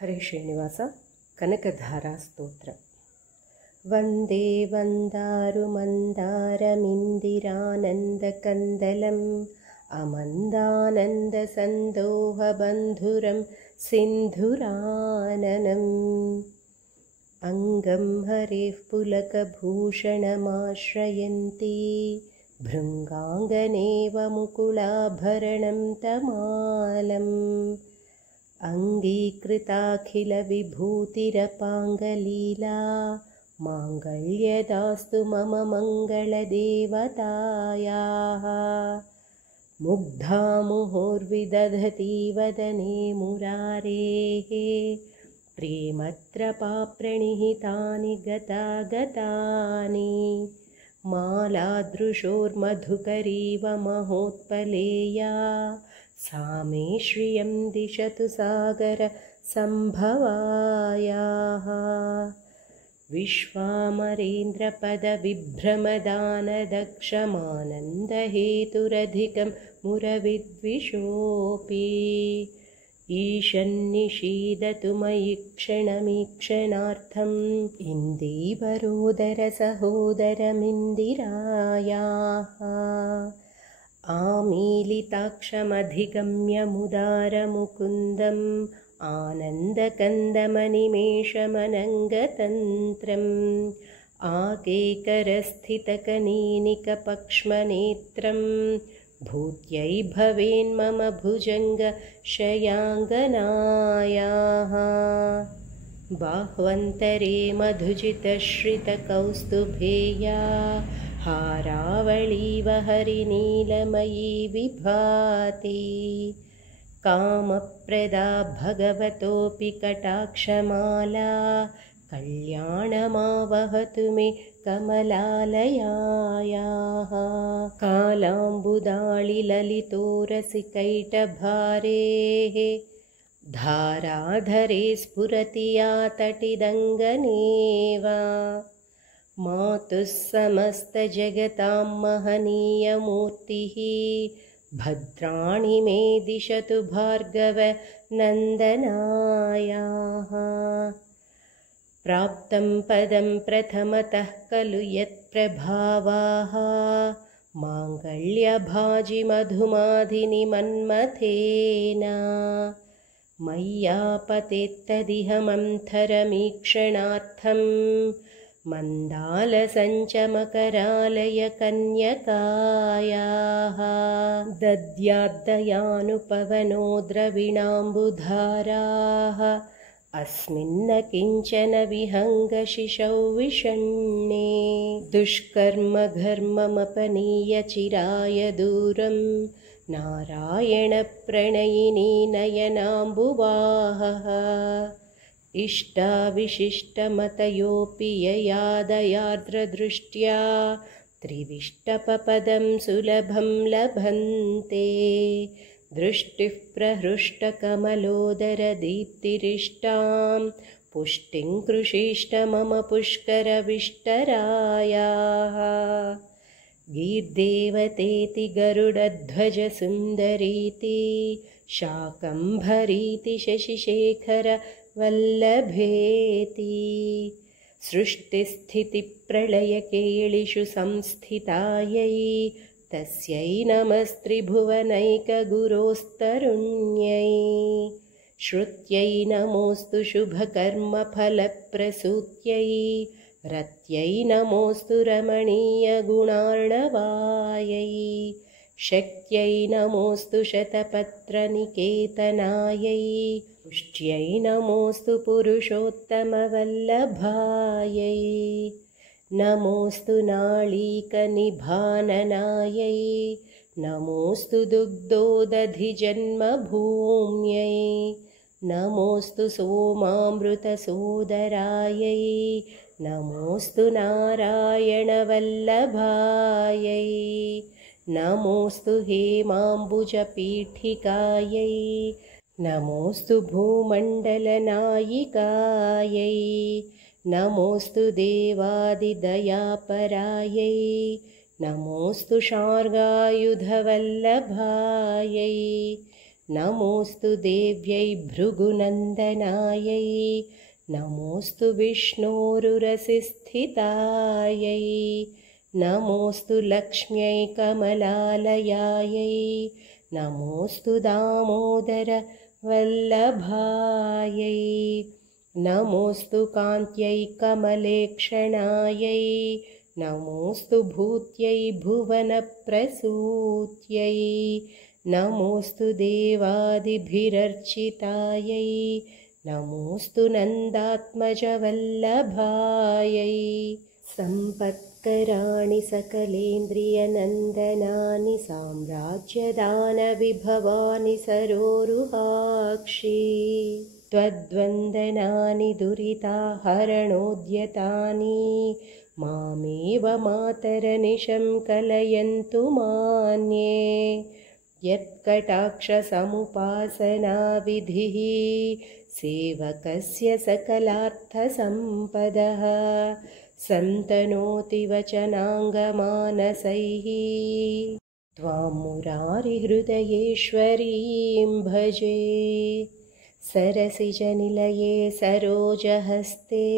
हरे श्रीनिवास कनकधारा स्तोत्र वंदे वन्दारुमन्दारमिन्दिरानन्दकन्दलम् अमन्दानन्दसन्दोहबन्धुरं सिन्धुराननम् अङ्गं हरेः पुलकभूषणमाश्रयन्ती भृङ्गाङ्गनेव मुकुलाभरणं तमालम् अङ्गीकृताखिलविभूतिरपाङ्गलीला माङ्गल्यदास्तु मम मङ्गलदेवतायाः मुग्धा मुहुर्विदधति वदने मुरारेः प्रेमत्रपाप्रणिहितानि गतागतानि मालादृशोर्मधुकरीव महोत्पलेया सा मे श्रियं दिशतु सागरसम्भवायाः विश्वामरेन्द्रपदविभ्रमदानदक्षमानन्दहेतुरधिकं मुरविद्विषोऽपि ईशन्निषीदतु मयि क्षणमीक्षणार्थम् इन्दीवरोदरसहोदरमिन्दिरायाः आमीलिताक्षमधिगम्य मुदारमुकुन्दम् आनन्दकन्दमनिमेषमनङ्गतन्त्रम् आकेकरस्थितकनीनिकपक्ष्मनेत्रं भूत्यै भवेन्मम भुजङ्गशयाङ्गनायाः बाह्वन्तरे मधुजितश्रितकौस्तुभेया हारावळीव हरिनीलमयी विभाति कामप्रदा भगवतोऽपि कटाक्षमाला कल्याणमावहतु मे कमलालयायाः कालाम्बुदाळिललितोरसिकैटभारेः धाराधरे स्फुरति या तटिदङ्गनेव मातुः समस्तजगतां महनीयमूर्तिः भद्राणि मे दिशतु भार्गवनन्दनायाः प्राप्तं पदं प्रथमतः खलु यत्प्रभावाः माङ्गल्यभाजिमधुमाधिनि मन्मथेन मय्यापतेत्तदिह मन्थरमीक्षणार्थम् मन्दालसञ्चमकरालयकन्यकायाः दद्याद्दयानुपवनो द्रविणाम्बुधाराः अस्मिन्न किञ्चन विहङ्गशिशौ विषण्णे दुष्कर्मघर्ममपनीय चिराय दूरं नारायणप्रणयिनी नयनाम्बुवाहः इष्टाविशिष्टमतयोऽपि ययादयार्द्रदृष्ट्या त्रिविष्टपपदं सुलभं लभन्ते दृष्टिः प्रहृष्टकमलोदरदीप्तिरिष्टां पुष्टिं कृषीष्ट मम पुष्करविष्टरायाः गीर्देवतेति गरुडध्वजसुन्दरीति शाकम्भरीति शशिशेखरवल्लभेति सृष्टिस्थितिप्रलयकेलिषु संस्थितायै तस्यै नमस्त्रिभुवनैकगुरोस्तरुण्यै श्रुत्यै नमोऽस्तु शुभकर्मफलप्रसूत्यै रत्यै नमोऽस्तु रमणीयगुणार्णवायै शक्त्यै नमोऽस्तु शतपत्रनिकेतनायै पुष्ट्यै नमोऽस्तु पुरुषोत्तमवल्लभायै नमोऽस्तु नाळीकनिभाननायै नमोऽस्तु दुग्धोदधिजन्मभूम्यै नमोऽस्तु सोमामृतसोदरायै नमोऽस्तु नारायणवल्लभायै नमोऽस्तु हेमाम्बुजपीठिकायै नमोऽस्तु भूमण्डलनायिकायै नमोऽस्तु देवादिदयापरायै नमोऽस्तु शार्गायुधवल्लभायै नमोऽस्तु देव्यै भृगुनन्दनायै नमोऽस्तु विष्णोरुरसिस्थितायै नमोऽस्तु लक्ष्म्यै कमलालयायै नमोऽस्तु दामोदरवल्लभायै नमोऽस्तु कान्त्यै कमलेक्षणायै नमोऽस्तु भूत्यै भुवनप्रसूत्यै नमोऽस्तु देवादिभिरर्चितायै नमोऽस्तु नन्दात्मजवल्लभायै सम्पत्कराणि सकलेन्द्रियनन्दनानि साम्राज्यदानविभवानि सरोरुहाक्षी त्वद्वन्दनानि दुरिताहरणोद्यतानि मामेव मातरनिशं कलयन्तु मान्ये यत्कटाक्षसमुपासनाविधिः सेवकस्य सकलार्थसम्पदः सन्तनोति वचनाङ्गमानसैः त्वां मुरारिहृदयेश्वरीं भजे सरसिजनिलये सरोजहस्ते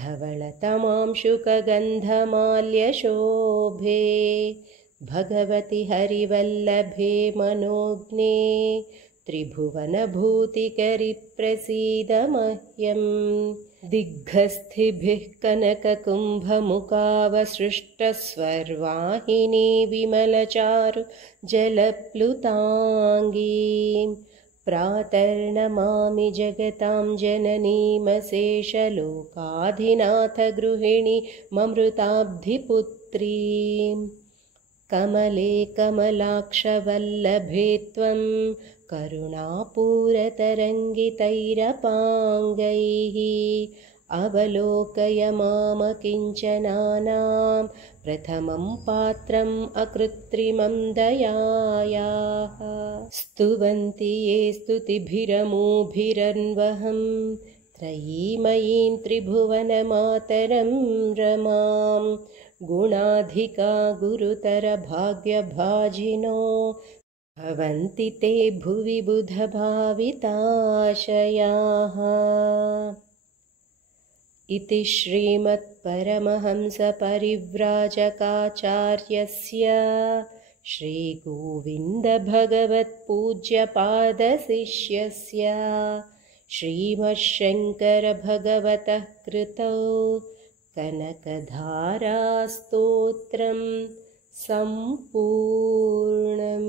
धवलतमां शुकगन्धमाल्यशोभे भगवति हरिवल्लभे मनोज्ञे त्रिभुवनभूतिकरि प्रसीद मह्यं दिग्गस्थिभिः कनककुम्भमुखावसृष्टस्वर्वाहिनी विमलचारु जलप्लुताङ्गीं प्रातर्नमामि जगतां जननीमशेषलोकाधिनाथगृहिणीममृताब्धिपुत्रीं कमले कमलाक्षवल्लभे त्वं करुणापूरतरङ्गितैरपाङ्गैः अवलोकय मामकिञ्चनानां प्रथमं पात्रम् अकृत्रिमं दयायाः स्तुवन्ति ये स्तुतिभिरमूभिरन्वहं त्रयीमयीं त्रिभुवनमातरं रमां गुणाधिका गुरुतरभाग्यभाजिनो भवन्ति ते भुवि बुधभाविताशयाः इति श्रीमत्परमहंसपरिव्राजकाचार्यस्य श्रीगोविन्दभगवत्पूज्यपादशिष्यस्य श्रीमच्छङ्करभगवतः कृतौ कनकधारास्तोत्रं सम्पूर्णम्।